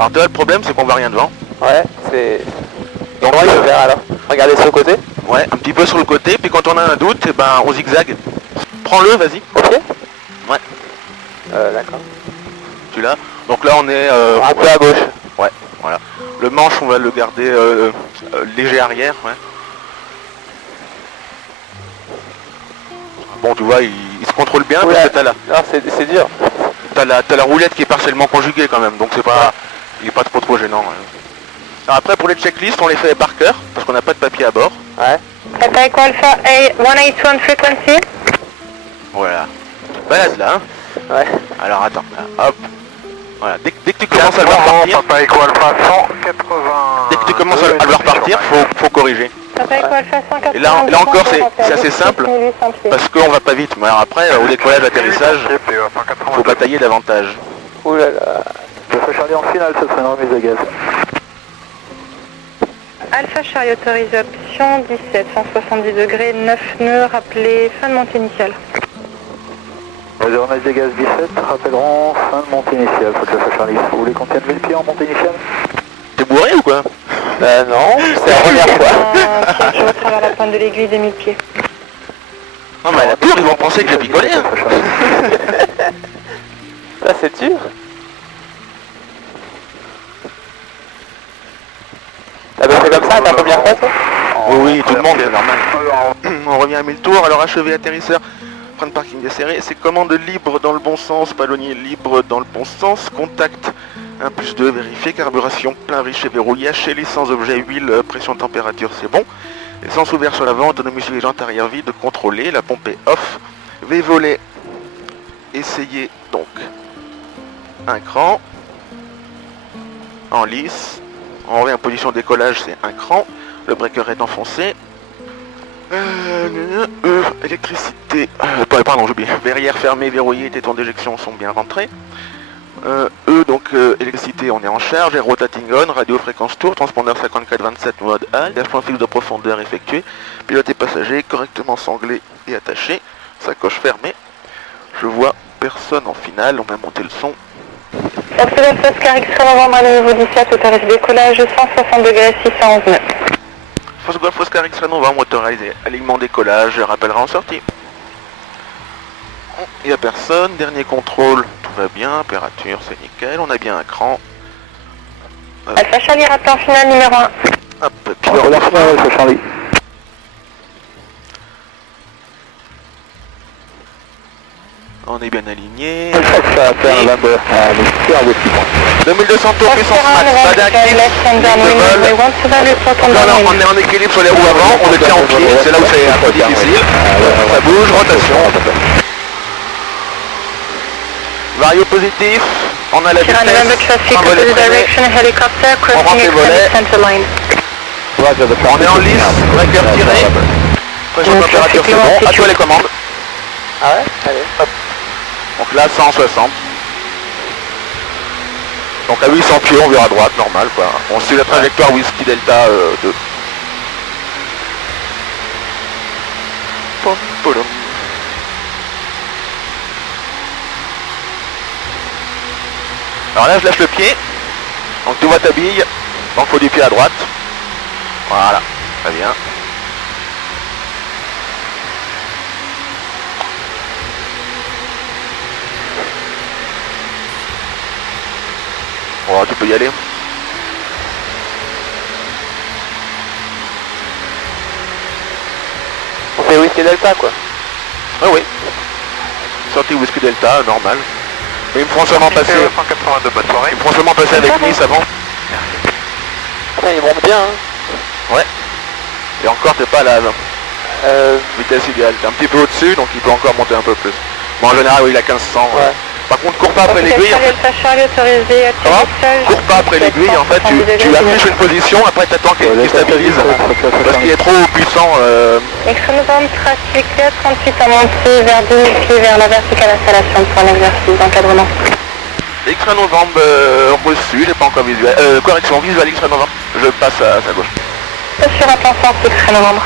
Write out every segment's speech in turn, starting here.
Alors toi, le problème, c'est qu'on voit rien devant. Ouais, c'est... Donc, Comment il faut faire alors? Regardez sur le côté. Ouais, un petit peu sur le côté, puis quand on a un doute, eh ben, on zigzague. Prends-le, vas-y. Ok. Ouais. D'accord. Tu l'as. Donc là, on est... Un peu à gauche. Ouais, voilà. Le manche, on va le garder léger arrière, ouais. Bon, tu vois, il se contrôle bien parce que t'as la... Non, c'est dur. T'as la roulette qui est partiellement conjuguée quand même, donc c'est pas... Il est pas trop gênant. Ouais. Alors après, pour les checklists, on les fait par cœur, parce qu'on n'a pas de papier à bord. Ouais. Papa Echo Alpha 181 frequency. Voilà. Balade là, hein. Ouais. Alors attends, là, hop. Voilà, dès que tu commences à le voir partir... Papa Echo Alpha 180... Dès que tu commences à le voir partir, faut corriger. Papa Echo Alpha 180. Et là encore, c'est assez simple, parce qu'on va pas vite. Mais alors après, au décollage, atterrissage, faut batailler davantage. Ouh là là. Alpha Charlie en finale, ce serait une remise de gaz. Alpha Charlie autorisé option 17, 170 degrés, 9 nœuds, rappelez fin de montée initiale. Remise de gaz 17, rappelleront fin de montée initiale, Alpha Charlie. Vous voulez qu'on tienne 1000 pieds en montée initiale? T'es bourré ou quoi? Non, c'est la première fois. Je vais travers la pointe de l'aiguille des 1000 pieds. Non mais à la pure, ils vont penser que j'ai picolé. Hein. Là, c'est dur. T'as fait comme ça ta première fois, toi? Oui, tout le monde, c'est normal. On revient à 1000 tours, alors achevé atterrisseur. Frein de parking desserré, c'est commande libre dans le bon sens, ballonnier libre dans le bon sens, contact 1+2, vérifier, carburation plein riche et verrouillé, HLI sans objet, huile, pression, température, c'est bon. Essence ouvert sur l'avant, autonomie suffisante, arrière vide, contrôlé, la pompe est off. V-volet, essayez donc un cran, en lice, en vrai en position décollage c'est un cran, le breaker est enfoncé. Électricité, pardon j'oublie, verrière fermée, verrouillée, tétons d'éjection sont bien rentrés. Donc électricité on est en charge, air rotating on, radio fréquence tour, transpondeur 5427 mode HAL, point fixe de profondeur effectué, pilote et passager correctement sanglé et attaché, sacoche fermée, je vois personne en finale, on va monter le son. Observation Oscar X-ray Novembre à niveau 17, autorisé décollage 160 degrés 611 nœuds. Fosse Golf Oscar X-ray Novembre autorisé, alignement décollage, je rappellerai en sortie. Il n'y a personne, dernier contrôle, tout va bien, température c'est nickel, on a bien un cran. Alpha Charlie, rappel en finale numéro 1. Hop, Alors, la finale, Alpha Charlie. on est bien aligné. Ça fait un Lambo, super beau petit point. 2200 tours, puissance max, pas d'actif, ligne de vol. On est en équilibre sur les roues avant, on est bien en pied, c'est là où c'est un peu difficile. Ça bouge, rotation. Vario positif, on a la vitesse, un volet freiné, on rentre les volets, on est en lice, breaker tiré, pression température c'est bon, à toi les commandes. Ah ouais? Allez, hop. Donc là 160. Donc à 800 pieds on verra à droite, normal quoi. On suit la trajectoire Whisky Delta 2. Pom, polom. Alors là je lâche le pied, donc tu vois ta bille, donc faut du pied à droite. Voilà, très bien. Oh, tu peux y aller. On fait Whisky Delta quoi. Ah oui. Sortie Whisky Delta, normal. Mais ils me feront sûrement passer. 182, bonne soirée. Ils me feront sûrement passer avec Nice avant. Putain, il monte bien hein. Ouais. Et encore t'es pas à la vitesse idéale. T'es un petit peu au-dessus, donc il peut encore monter un peu plus. Bon en général oui il a 1500. Ouais. Par contre cours pas après l'aiguille. Alpha Charlie autorisé Comment atterrissage. Cours pas après l'aiguille, en fait tu affiches une position, après t'attends qu'il stabilise. Parce qu'il est trop puissant. Extra Novembre, trace claire, 38 à monter vers 2000 pieds vers la verticale installation pour l'exercice d'encadrement. Extra Novembre reçu, j'ai pas encore visuel. Correction visuelle Extra Novembre. Je passe à sa gauche. Sur un plan sortie Extra Novembre.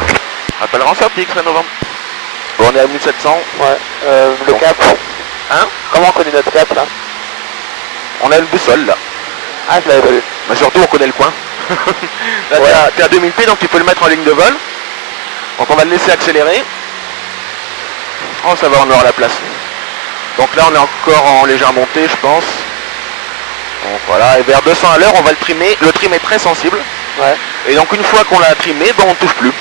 Appel en sortie Extra Novembre. Bon on est à 1700. Ouais. Le Donc. cap. Hein? Comment on connaît notre cap là? On a le boussole là. Ah, je l'avais pas vu. Mais surtout on connaît le coin. Là Ouais. t'es à 2000 pieds donc tu peux le mettre en ligne de vol. Donc on va le laisser accélérer. Oh ça va, on aura la place. Donc là on est encore en légère montée je pense. Donc voilà, et vers 200 à l'heure on va le trimer. Le trim est très sensible. Ouais. Et donc une fois qu'on l'a trimé, ben, on ne touche plus.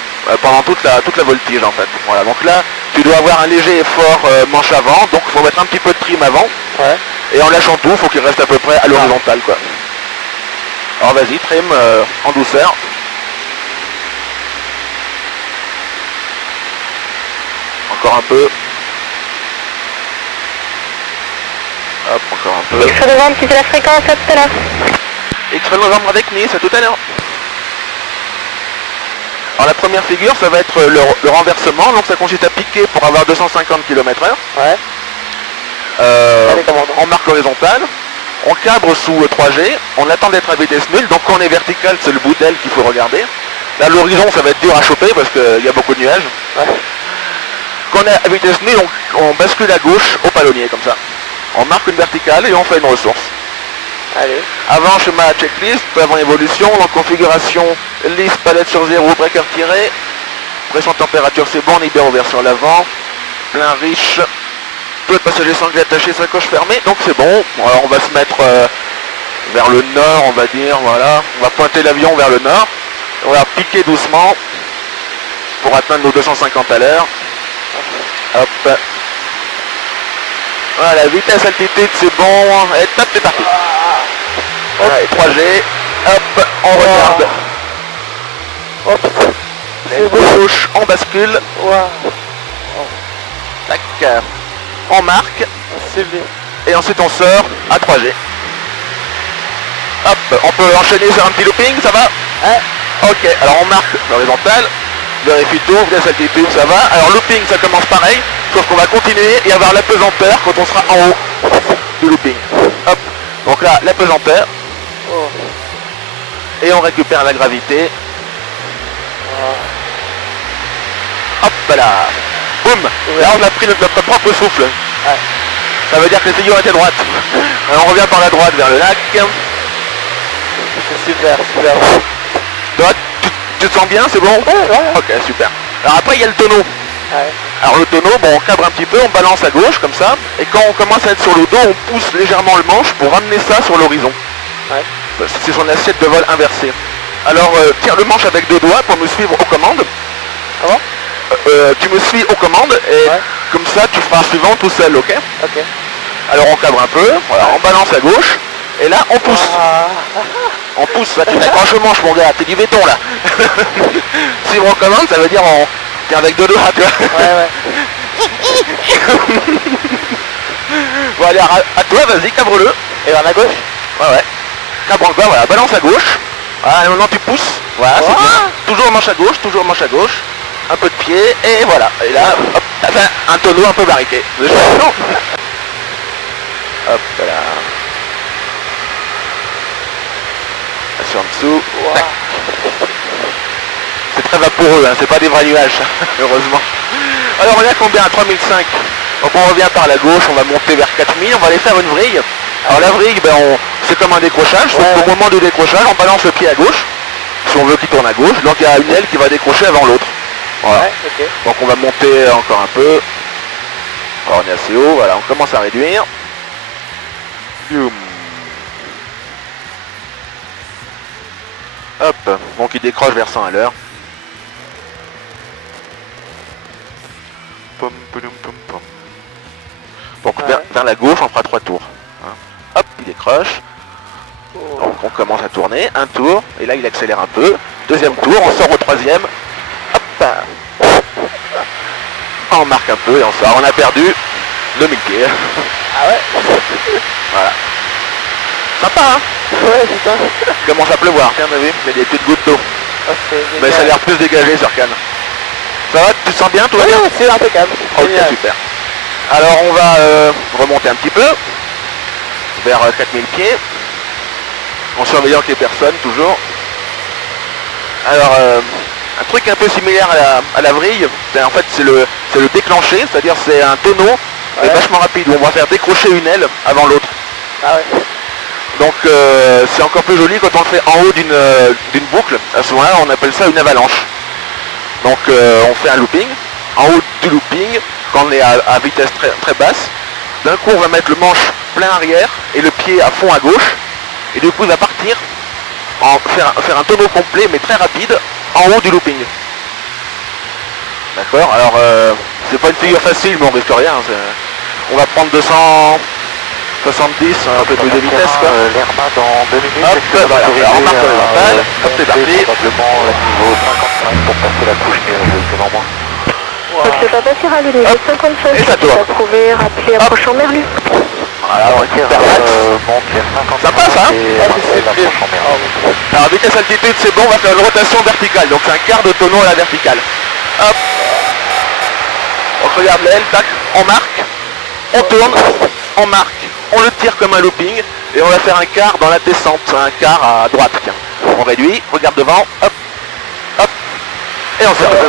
Pendant toute la voltige en fait. Voilà, donc là tu dois avoir un léger effort manche avant. Donc il faut mettre un petit peu de trim avant. Ouais. Et en lâchant tout, il faut qu'il reste à peu près à l'horizontale quoi. Alors vas-y, trim en douceur. Encore un peu. Hop, encore un peu. X devant, quittez la fréquence, à tout à l'heure. X novembre avec Nice, à tout à l'heure. Alors la première figure, ça va être le renversement. Donc ça consiste à piquer pour avoir 250 km/h. Ouais. Allez, commande. En marque horizontale. On cabre sous 3G. On attend d'être à vitesse nulle. Donc quand on est vertical, c'est le bout d'aile qu'il faut regarder. Là, l'horizon, ça va être dur à choper parce qu'il y a beaucoup de nuages. Ouais. Quand on est à vitesse nulle, on bascule à gauche au palonnier, comme ça. On marque une verticale et on fait une ressource. Allez. Avant, schéma checklist, avant évolution, en configuration, liste, palette sur 0, breaker tiré. Pression, température, c'est bon, on libère ouvert sur l'avant. Plein riche. Peu de passagers sanglés attachés, sacoche fermée, donc c'est bon. Alors on va se mettre vers le nord, on va dire, voilà. On va pointer l'avion vers le nord. On va piquer doucement pour atteindre nos 250 à l'heure. Hop. Voilà, vitesse, altitude, c'est bon. Et top, c'est parti. Voilà, et 3G. Hop, on regarde. Hop. Les gauche, on bascule. Wow. Tac. On marque. C'est bien. Et ensuite on sort à 3G. Hop, on peut enchaîner sur un petit looping, ça va? Ouais. Ok, alors on marque l'horizontale, vérifie tout, vitesse altitude, ça va. Alors looping, ça commence pareil, sauf qu'on va continuer et avoir l'apesanteur quand on sera en haut du looping. Hop, donc là, l'apesanteur, Oh. et on récupère la gravité. Hop là, boum. Là on a pris notre propre souffle. Ouais. Ça veut dire que les figures étaient droites. Alors on revient par la droite vers le lac. C'est super, super. Toi, tu te sens bien, c'est bon? Ouais. Ok, super. Alors après il y a le tonneau. Ouais. Alors le tonneau, bon, on cabre un petit peu, on balance à gauche comme ça, et quand on commence à être sur le dos, on pousse légèrement le manche pour ramener ça sur l'horizon. Ouais. C'est son assiette de vol inversée. Alors tire le manche avec 2 doigts pour me suivre aux commandes. Ah bon? Tu me suis aux commandes et Ouais. comme ça tu feras suivant tout seul, ok? Ok. Alors on cabre un peu, voilà, on balance à gauche, et là on pousse. Ah. On pousse, là tu t'accroches au manche mon gars, t'es du béton là. Suivre aux commandes, ça veut dire on tient avec 2 doigts, tu vois. Ouais. Bon allez, à toi, vas-y, cabre-le. Et vers la gauche? Ouais. Cabre encore, voilà, balance à gauche. Voilà, maintenant tu pousses. Voilà, c'est bien. Toujours manche à gauche, toujours manche à gauche. Un peu de pied, et voilà. Et là, hop, t'as fait un tonneau un peu barriqué. Hop là. Sur en dessous. Tac. C'est très vaporeux, hein, c'est pas des vrais nuages, heureusement. Alors on est à combien? À 3005. Donc on revient par la gauche, on va monter vers 4000, on va aller faire une vrille. Alors la vrille, ben, c'est comme un décrochage, sauf qu'au moment du décrochage, on balance le pied à gauche, si on veut qu'il tourne à gauche, donc il y a une aile qui va décrocher avant l'autre. Voilà. Ouais, ok. Donc on va monter encore un peu. Alors on est assez haut, voilà, on commence à réduire. Boum. Hop, donc il décroche vers 100 à l'heure. Pom, pom, pom, pom. Donc vers la gauche, on fera 3 tours. Hein. Hop, il décroche. Donc on commence à tourner, un tour, et là il accélère un peu. Deuxième tour, on sort au 3e. Hop. On marque un peu et on sort. On a perdu 2000 pieds. Ah ouais? Voilà. Sympa, hein? Ouais, putain. Commence à pleuvoir, tiens, t'as vu? Il y a des petites gouttes d'eau. Oh, c'est Mais ça a l'air plus dégagé sur Cannes. Ça va? Tu te sens bien, tout va bien? Ouais, c'est impeccable. Ok, Génial. super. Alors on va remonter un petit peu vers 4000 pieds en surveillant que les personnes toujours. Alors un truc un peu similaire à la vrille, en fait c'est le déclencher, c'est-à-dire c'est un tonneau mais vachement rapide où on va faire décrocher une aile avant l'autre. Ah ouais. Donc c'est encore plus joli quand on le fait en haut d'une boucle. À ce moment-là, on appelle ça une avalanche. Donc on fait un looping. En haut du looping, quand on est à vitesse très basse, d'un coup on va mettre le manche plein arrière et le pied à fond à gauche. Et du coup il va partir, faire un tonneau complet mais très rapide en haut du looping. D'accord. Alors c'est pas une figure facile mais on risque rien. On va prendre 270, un peu plus de vitesse quoi. L'air bas dans 2 minutes. Hop, voilà, on marque l'horizontale, hop c'est parti. Probablement le niveau 55 pour passer la couche devant moi. C'est pas passé à l'unité 55, Et ça tu tourne. vas trouver, rappeler approchant Merlu. Voilà, on retire vers l'axe. Ça passe hein. Alors vitesse altitude c'est bon, on va faire une rotation verticale, donc c'est un quart de tonneau à la verticale. Hop. On regarde l'aile, tac, on marque, on tourne, on marque, on le tire comme un looping et on va faire un quart dans la descente, un quart à droite, tiens. On réduit, regarde devant, hop, hop, et on s'arrête.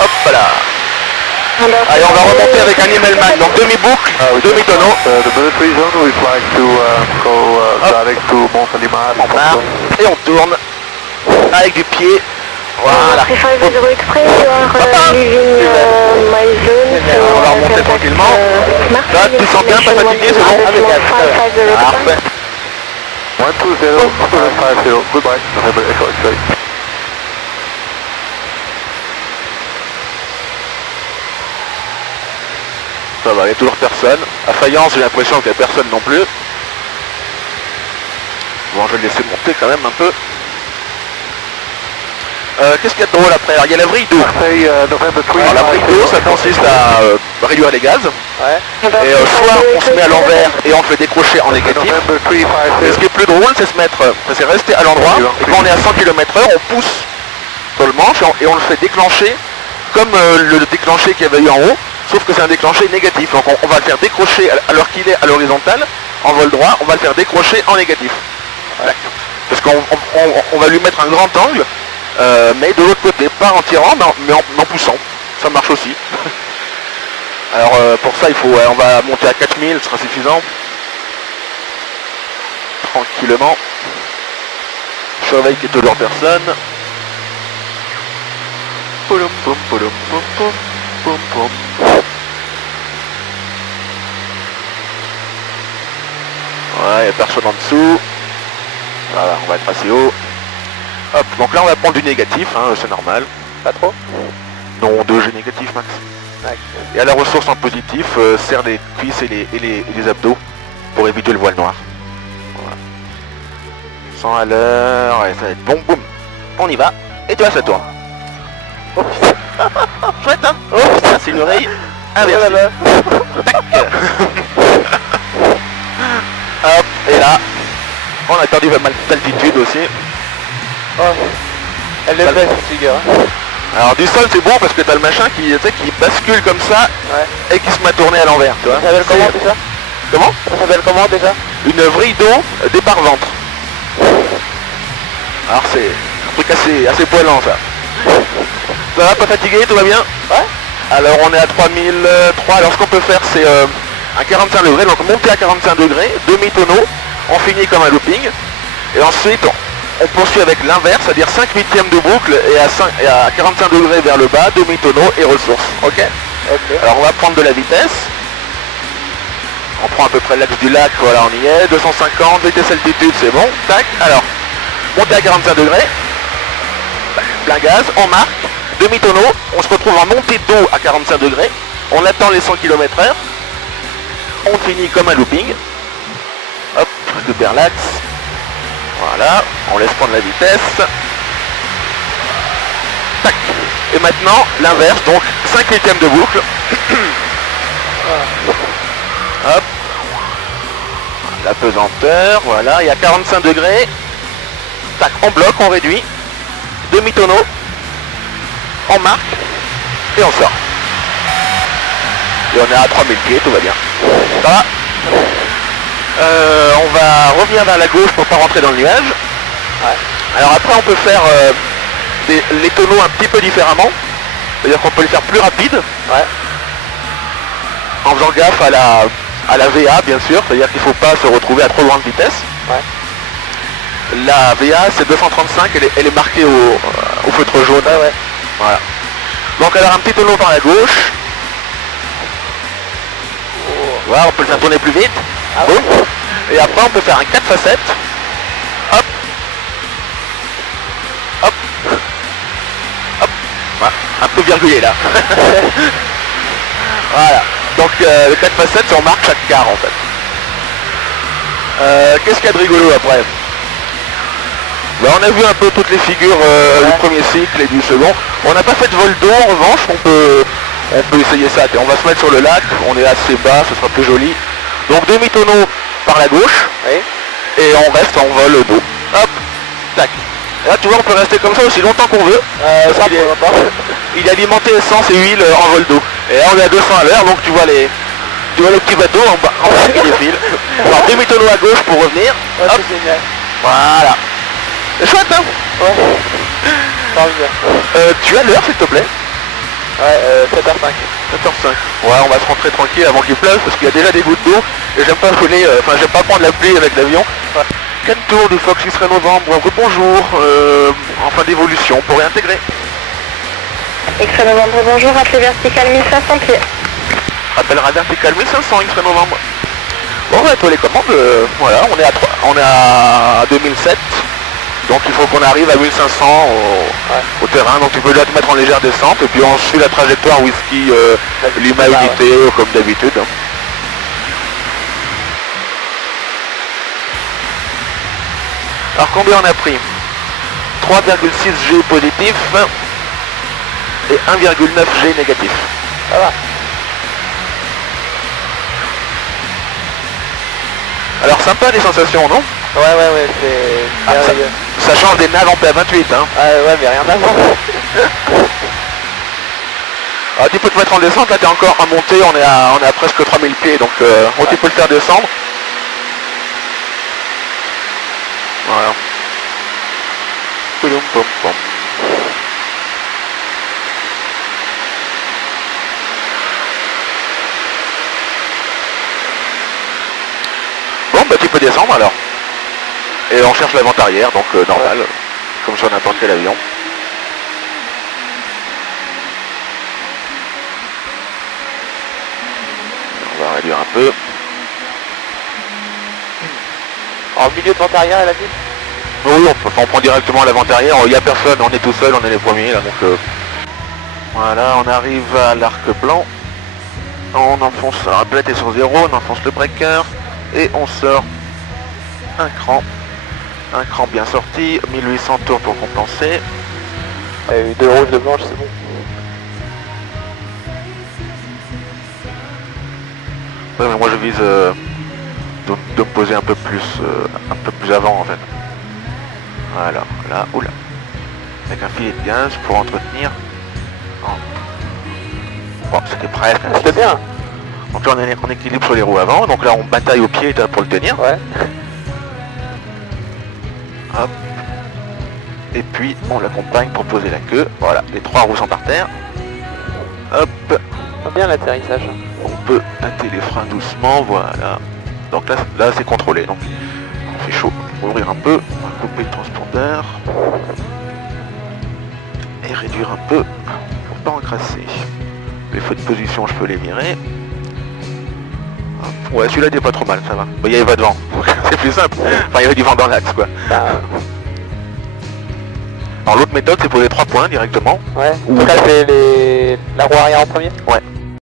Hop là. Allez, on va remonter avec un Immelmann, donc demi-boucle, demi-tonneau. On marque et on tourne avec du pied. Voilà. Express, On va remonter tranquillement. Là, tu sens bien, pas fatigué, c'est bon? Parfait. 120, goodbye, November Echo X-ray. Ça va, il n'y a toujours personne. À Fayence, j'ai l'impression qu'il n'y a personne non plus. Bon, je vais le laisser monter quand même un peu. Qu'est-ce qu'il y a de drôle après? Alors, il y a la vrille d'eau. Alors, la vrille d'eau, ça consiste à réduire les gaz. Ouais. Et soit on se met à l'envers et on le fait décrocher en négatif. Et ce qui est plus drôle, c'est c'est rester à l'endroit. Et quand on est à 100 km/h, on pousse sur le manche et on le fait déclencher comme le déclencher qu'il y avait eu en haut. Sauf que c'est un déclencher négatif. Donc on va le faire décrocher alors qu'il est à l'horizontale, en vol droit, on va le faire décrocher en négatif. Ouais. Parce qu'on va lui mettre un grand angle, mais de l'autre côté, pas en tirant, mais en poussant. Ça marche aussi. Alors pour ça, on va monter à 4000, ce sera suffisant. Tranquillement. Je surveille qu'il y ait toujours personne. Poum, poum, poum, poum, poum. Poum, poum. Ouais, il n'y a personne en dessous. Voilà, on va être assez haut. Hop, donc là on va prendre du négatif, hein, c'est normal. Pas trop? Non, 2G négatif max. Ouais. Et à la ressource en positif, serre les cuisses et les abdos pour éviter le voile noir. Voilà. 100 à l'heure, ouais, ça va être bon, boum. On y va, et tu vois, ça tourne. Oh putain. Chouette hein. Oh putain, c'est une oreille inversée. Tac. Hop, et là, on a perdu pas mal d'altitude aussi. Oh. Elle est belle cette figure. Alors du sol c'est bon parce que t'as le machin qui bascule comme ça, ouais, et qui se met à tourner à l'envers, tu vois. Ça s'appelle comment tout ça? Comment? Ça s'appelle comment déjà? Une vrille d'eau départ ventre. Alors c'est un truc assez poilant ça. Ça va, pas fatigué, tout va bien? Ouais. Alors on est à 3003, alors ce qu'on peut faire c'est un 45 degrés, donc monter à 45 degrés, demi-tonneau, on finit comme un looping, et ensuite on poursuit avec l'inverse, c'est-à-dire 5/8 de boucle, et à 45 degrés vers le bas, demi-tonneau et ressources, ok? Alors on va prendre de la vitesse, on prend à peu près l'axe du lac, voilà on y est, 250, vitesse altitude c'est bon, tac, alors, monter à 45 degrés, plein gaz, on marque, demi-tonneau, on se retrouve en montée d'eau à 45 degrés, on attend les 100 km/h, on finit comme un looping, hop, je récupère l'axe, voilà, on laisse prendre la vitesse, tac, et maintenant l'inverse, donc 5/8 de boucle, hop, la pesanteur, voilà, il y a 45 degrés, tac, on bloque, on réduit, demi-tonneau, on marque et on sort. Et on est à 3000 pieds, tout va bien. Ça va. On va revenir vers la gauche pour pas rentrer dans le nuage. Ouais. Alors après on peut faire les tonneaux un petit peu différemment. C'est-à-dire qu'on peut les faire plus rapides. Ouais. En faisant gaffe à à la VA bien sûr, c'est-à-dire qu'il ne faut pas se retrouver à trop grande vitesse. Ouais. La VA c'est 235, elle est marquée au feutre jaune. Ouais, ouais. Voilà. Donc alors un petit tonneau par la gauche. Voilà, on peut le faire tourner plus vite. Ah Boum. ouais. Et après on peut faire un 4 facettes. Hop. Hop. Hop. Voilà. Un peu virgulé là. Voilà. Donc le 4 facettes, c'est on marque chaque quart en fait. Qu'est-ce qu'il y a de rigolo après? Ben, on a vu un peu toutes les figures du premier cycle et du second. On n'a pas fait de vol d'eau en revanche, on peut essayer ça. On va se mettre sur le lac, on est assez bas, ce sera plus joli. Donc demi-tonneau par la gauche, Oui. et on reste en vol d'eau. Hop, tac. Et là tu vois on peut rester comme ça aussi longtemps qu'on veut. Parce qu'il il est alimenté essence et huile en vol d'eau. Et là on est à 200 à l'heure, donc tu vois les petits bateaux en bas qui défilent. Alors demi-tonneau à gauche pour revenir. Ouais, Hop, c'est génial. voilà. C'est chouette hein. Ouais. Formidable. Tu as l'heure s'il te plaît? Ouais, 7h05. 7h05. Ouais, on va se rentrer tranquille avant qu'il pleuve parce qu'il y a déjà des gouttes d'eau et j'aime pas voler, j'aime pas prendre la pluie avec l'avion. Ouais. Quel tour du Fox X-Ray Novembre, bonjour, en fin d'évolution pour réintégrer. X-Ray Novembre, bonjour, rappelez vertical 1500 pieds. Rappel radar vertical 1500 X-Ray Novembre. Bon, on va les commandes, voilà, on est à 2007. Donc il faut qu'on arrive à 1500 au terrain, donc tu peux déjà te mettre en légère descente et puis on suit la trajectoire whisky Lima unité comme d'habitude. Alors combien on a pris? 3,6 G positif et 1,9 G négatif. Ça va. Alors sympa les sensations, non? Ouais, c'est merveilleux. Ça change des naves en PA28 hein. Ah ouais, mais rien à voir. Alors, tu peux te mettre en descente, là t'es encore à monter, on est à presque 3000 pieds, donc tu peux le faire descendre. Voilà. Pouloum, pom, pom. Bon bah tu peux descendre alors. Et on cherche l'avant arrière, donc normal, comme sur n'importe quel avion. On va réduire un peu. En milieu de vente arrière, elle a dit. Oui, on prend directement l'avant arrière, il n'y a personne, on est tout seul, on est les premiers là, donc voilà, on arrive à l'arc blanc. On enfonce, la rablette est sur 0, on enfonce le breaker et on sort un cran bien sorti, 1800 tours pour compenser. Il y a eu 2 rouges, 2 blanches, c'est bon. Ouais, mais moi je vise de me poser un peu plus avant en fait. Voilà, là, oula. Avec un filet de gaz pour entretenir. Bon, c'était presque. C'était bien. Donc là on est en équilibre sur les roues avant, donc là on bataille au pied pour le tenir. Ouais. Hop. Et puis on l'accompagne pour poser la queue. Voilà, les 3 roues sont par terre. Hop. Bien l'atterrissage. On peut tâter les freins doucement, voilà. Donc là c'est contrôlé, donc on fait chaud. On va ouvrir un peu, on va couper le transpondeur. Et réduire un peu pour pas encrasser. Les feux de position je peux les virer. Hop. Ouais, celui-là il est pas trop mal, ça va. Bah, il y a va devant, c'est plus simple. Enfin il y avait du vent dans l'axe quoi. Alors l'autre méthode c'est poser 3 points directement. Ouais. Donc là c'est la roue arrière en premier. Ouais.